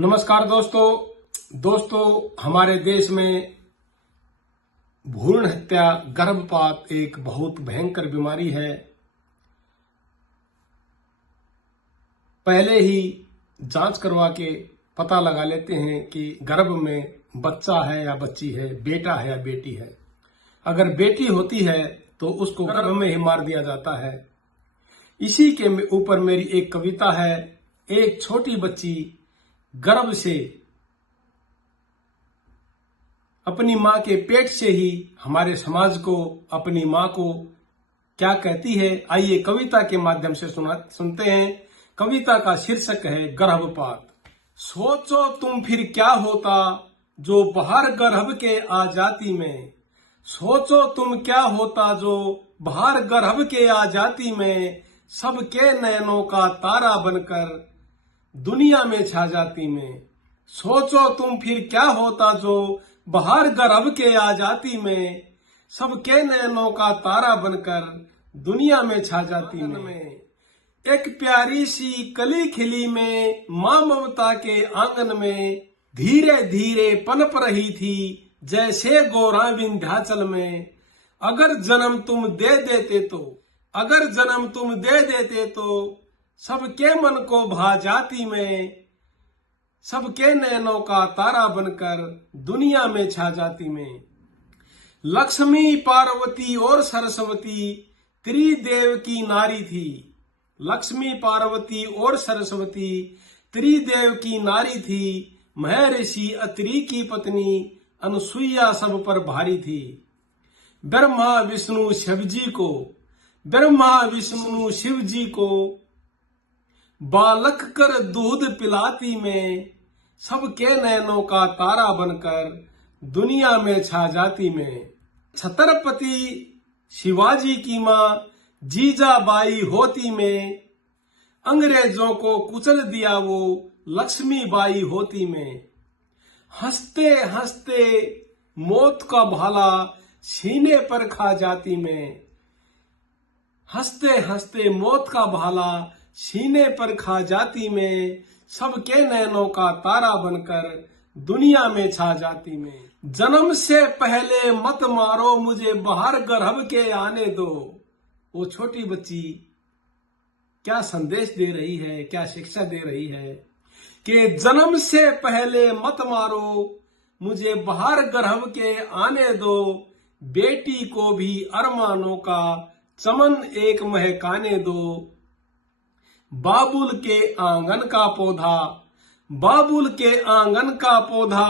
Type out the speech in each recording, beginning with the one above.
नमस्कार दोस्तों, हमारे देश में भ्रूण हत्या, गर्भपात एक बहुत भयंकर बीमारी है। पहले ही जांच करवा के पता लगा लेते हैं कि गर्भ में बच्चा है या बच्ची है, बेटा है या बेटी है। अगर बेटी होती है तो उसको गर्भ में ही मार दिया जाता है। इसी के ऊपर मेरी एक कविता है। एक छोटी बच्ची गर्भ से, अपनी मां के पेट से ही हमारे समाज को, अपनी मां को क्या कहती है, आइए कविता के माध्यम से सुनते हैं। कविता का शीर्षक है गर्भपात। सोचो तुम फिर क्या होता जो बाहर गर्भ के आ जाती में। सोचो तुम क्या होता जो बाहर गर्भ के आ जाती में, सबके नयनों का तारा बनकर दुनिया में छा जाती में। सोचो तुम फिर क्या होता जो बाहर गर्भ के आ जाती में, सबके नयनों का तारा बनकर दुनिया में छा जाती में। एक प्यारी सी कली खिली में मां ममता के आंगन में, धीरे धीरे पनप रही थी जैसे गोरा विंध्याचल में। अगर जन्म तुम दे देते तो सबके मन को भा जाती में, सबके नयनों का तारा बनकर दुनिया में छा जाती में। लक्ष्मी, पार्वती और सरस्वती त्रिदेव की नारी थी। लक्ष्मी, पार्वती और सरस्वती त्रिदेव की नारी थी। महर्षि अत्रि की पत्नी अनुसुईया सब पर भारी थी। ब्रह्मा विष्णु शिव जी को बालक कर दूध पिलाती में, सबके नयनों का तारा बनकर दुनिया में छा जाती में। छत्रपति शिवाजी की मां जीजाबाई होती में, अंग्रेजों को कुचल दिया वो लक्ष्मीबाई होती में। हंसते हंसते मौत का भाला सीने पर खा जाती में। हंसते हंसते मौत का भाला सीने पर खा जाती में, सबके नयनों का तारा बनकर दुनिया में छा जाती में। जन्म से पहले मत मारो मुझे बाहर गर्भ के आने दो। वो छोटी बच्ची क्या संदेश दे रही है, क्या शिक्षा दे रही है कि जन्म से पहले मत मारो मुझे बाहर गर्भ के आने दो। बेटी को भी अरमानों का चमन एक महकाने दो। बाबुल के आंगन का पौधा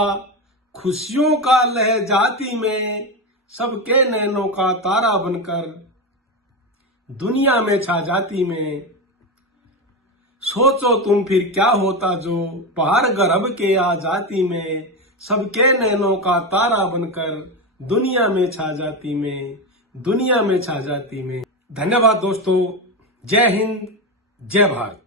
खुशियों का लह जाती में, सबके नैनों का तारा बनकर दुनिया में छा जाती में। सोचो तुम फिर क्या होता जो बाहर गर्भ के आ जाती में, सबके नैनों का तारा बनकर दुनिया में छा जाती में। धन्यवाद दोस्तों। जय हिंद, जय भारत।